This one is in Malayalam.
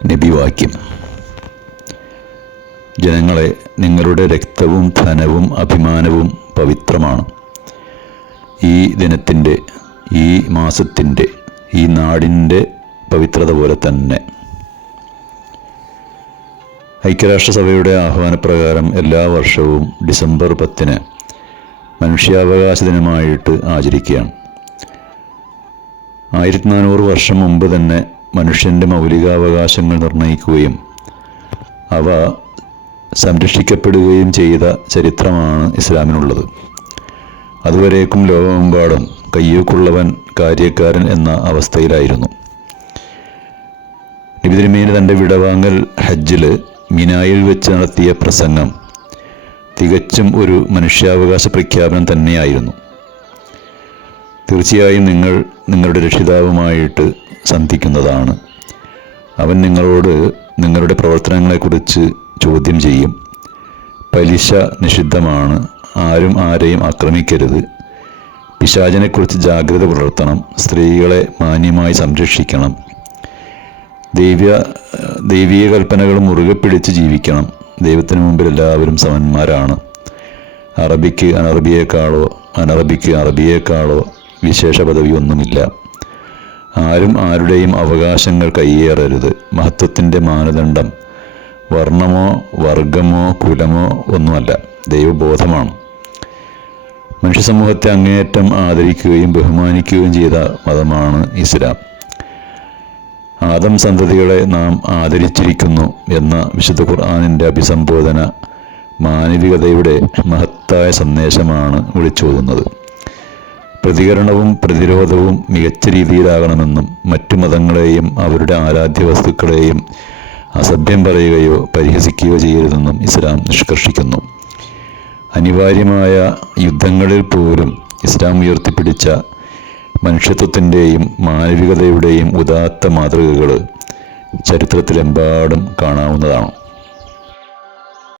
നബിവാക്യം: ജനങ്ങളെ, നിങ്ങളുടെ രക്തവും ധനവും അഭിമാനവും പവിത്രമാണ്. ഈ ദിനത്തിൻ്റെ, ഈ മാസത്തിൻ്റെ, ഈ നാടിൻ്റെ പവിത്രത പോലെ തന്നെ. ഐക്യരാഷ്ട്രസഭയുടെ ആഹ്വാനപ്രകാരം എല്ലാ വർഷവും ഡിസംബർ 10 മനുഷ്യാവകാശ ദിനമായിട്ട് ആചരിക്കുകയാണ്. 1400 വർഷം മുമ്പ് തന്നെ മനുഷ്യൻ്റെ മൗലികാവകാശങ്ങൾ നിർണ്ണയിക്കുകയും അവ സംരക്ഷിക്കപ്പെടുകയും ചെയ്ത ചരിത്രമാണ് ഇസ്ലാമിനുള്ളത്. അതുവരേക്കും ലോകമെമ്പാടും കയ്യൂക്കുള്ളവൻ കാര്യക്കാരൻ എന്ന അവസ്ഥയിലായിരുന്നു. നബി തിരുമേനി തൻ്റെ വിടവാങ്ങൽ ഹജ്ജിൽ മിനായിൽ വെച്ച് നടത്തിയ പ്രസംഗം തികച്ചും ഒരു മനുഷ്യാവകാശ പ്രഖ്യാപനം തന്നെയായിരുന്നു. തീർച്ചയായും നിങ്ങൾ നിങ്ങളുടെ രക്ഷിതാവുമായിട്ട് സന്ധിക്കുന്നതാണ്. അവൻ നിങ്ങളോട് നിങ്ങളുടെ പ്രവർത്തനങ്ങളെക്കുറിച്ച് ചോദ്യം ചെയ്യും. പലിശ നിഷിദ്ധമാണ്. ആരും ആരെയും ആക്രമിക്കരുത്. പിശാചിനെക്കുറിച്ച് ജാഗ്രത പുലർത്തണം. സ്ത്രീകളെ മാന്യമായി സംരക്ഷിക്കണം. ദൈവീയ കൽപ്പനകൾ മുറുകെ പിടിച്ച് ജീവിക്കണം. ദൈവത്തിന് മുമ്പിൽ എല്ലാവരും സമന്മാരാണ്. അറബിക്ക് അനറബിയേക്കാളോ അനറബിക്ക് അറബിയേക്കാളോ വിശേഷ പദവിയൊന്നുമില്ല. ആരും ആരുടെയും അവകാശങ്ങൾ കയ്യേറരുത്. മഹത്വത്തിൻ്റെ മാനദണ്ഡം വർണ്ണമോ വർഗമോ കുലമോ ഒന്നുമല്ല, ദൈവബോധമാണ്. മനുഷ്യ സമൂഹത്തെ അങ്ങേയറ്റം ആദരിക്കുകയും ബഹുമാനിക്കുകയും ചെയ്ത മതമാണ് ഇസ്ലാം. ആദം സന്തതികളെ നാം ആദരിച്ചിരിക്കുന്നു എന്ന വിശുദ്ധ ഖുർആനിൻ്റെ അഭിസംബോധന മാനവികതയുടെ മഹത്തായ സന്ദേശമാണ് വിളിച്ചോതുന്നത്. പ്രതികരണവും പ്രതിരോധവും മികച്ച രീതിയിലാകണമെന്നും മറ്റു മതങ്ങളെയും അവരുടെ ആരാധ്യ വസ്തുക്കളെയും അസഭ്യം പറയുകയോ പരിഹസിക്കുകയോ ചെയ്യരുതെന്നും ഇസ്ലാം നിഷ്കർഷിക്കുന്നു. അനിവാര്യമായ യുദ്ധങ്ങളിൽ പോലും ഇസ്ലാം ഉയർത്തിപ്പിടിച്ച മനുഷ്യത്വത്തിൻ്റെയും മാനവികതയുടെയും ഉദാത്ത മാതൃകകൾ ചരിത്രത്തിലെമ്പാടും കാണാവുന്നതാണ്.